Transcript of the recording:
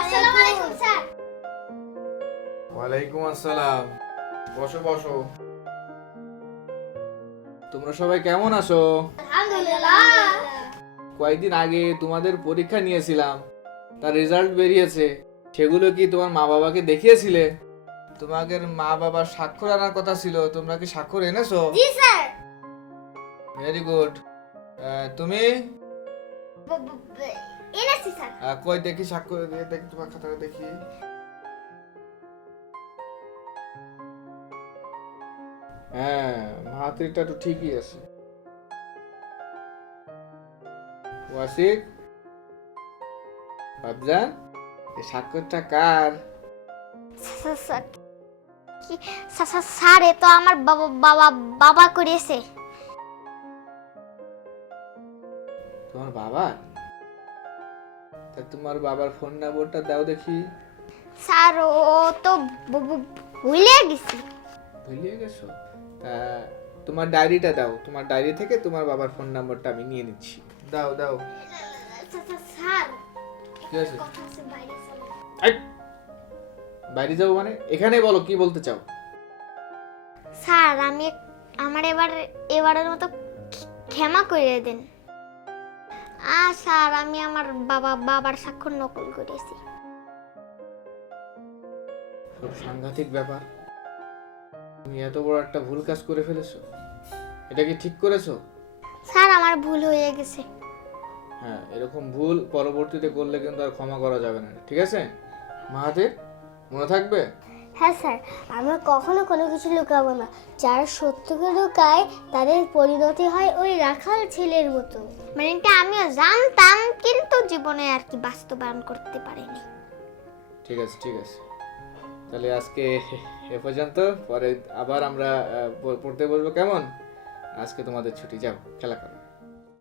আসসালামু আলাইকুম স্যার। ওয়ালাইকুম আসসালাম। বসো বসো। তোমরা সবাই কেমন আছো? আলহামদুলিল্লাহ। কয়েকদিন আগে তোমাদের পরীক্ষা নিয়েছিলাম। তার রেজাল্ট বেরিয়েছে। সেগুলো কি তোমার মা বাবাকে দেখিয়েছিলে? তোমাদের মা বাবার স্বাক্ষর আনার কথা ছিল। তোমরা কি স্বাক্ষর এনেছো? জি স্যার। ভেরি গুড তুমি? এনেছি স্যার। কই দেখি স্বাক্ষর দিয়ে দেখি তোমার খাতাটা দেখি। হ্যাঁ মাহাতিরটা তো ঠিকই আছে। ওয়াসিক? এই স্বাক্ষরটা কার? স্যার, তো আমার বাবা বাবা বাবা করিয়েছে। তোমার বাবা? তা তোমার বাবার ফোন নাম্বারটা দাও দেখি। স্যার ও তো ভুলে গেছি। ভুলিয়ে গেছো? তা তোমার ডায়েরিটা দাও। তোমার ডায়েরি থেকে তোমার বাবার ফোন নাম্বারটা আমি নিয়ে নিচ্ছি। দাও দাও। স্যার, কি আছে? বাইরে যাব মানে? এখানে বলো কি বলতে চাও? স্যার আমি আমার এবার এবারের মতো ক্ষে- ক্ষমা করে দিন। আ স্যার আমি আমার বাবা বাবার স্বাক্ষর নকল করেছি। খুব সাংঘাতিক ব্যাপার। তুমি এত বড় একটা ভুল কাজ করে ফেলেছো। এটা কি ঠিক করেছ? স্যার আমার ভুল হয়ে গেছে। হ্যাঁ এরকম ভুল পরবর্তীতে করলে কিন্তু আর ক্ষমা করা যাবে না। ঠিক আছে? মাহাতির মনে থাকবে? হ্যাঁ স্যার আমরা কখনো কোনো কিছু লুকাবো না। যারা সত্যকে লুকায় তাদের পরিণতি হয় ওই রাখাল ছেলের মতো। মানে এটা আমিও জানতাম কিন্তু জীবনে আর কি বাস্তবায়ন করতে পারিনি। ঠিক আছে ঠিক আছে। তাহলে আজকে এ পর্যন্ত। পরে আবার আমরা পড়তে বসবো কেমন? আজকে তোমাদের ছুটি যাও খেলা করো।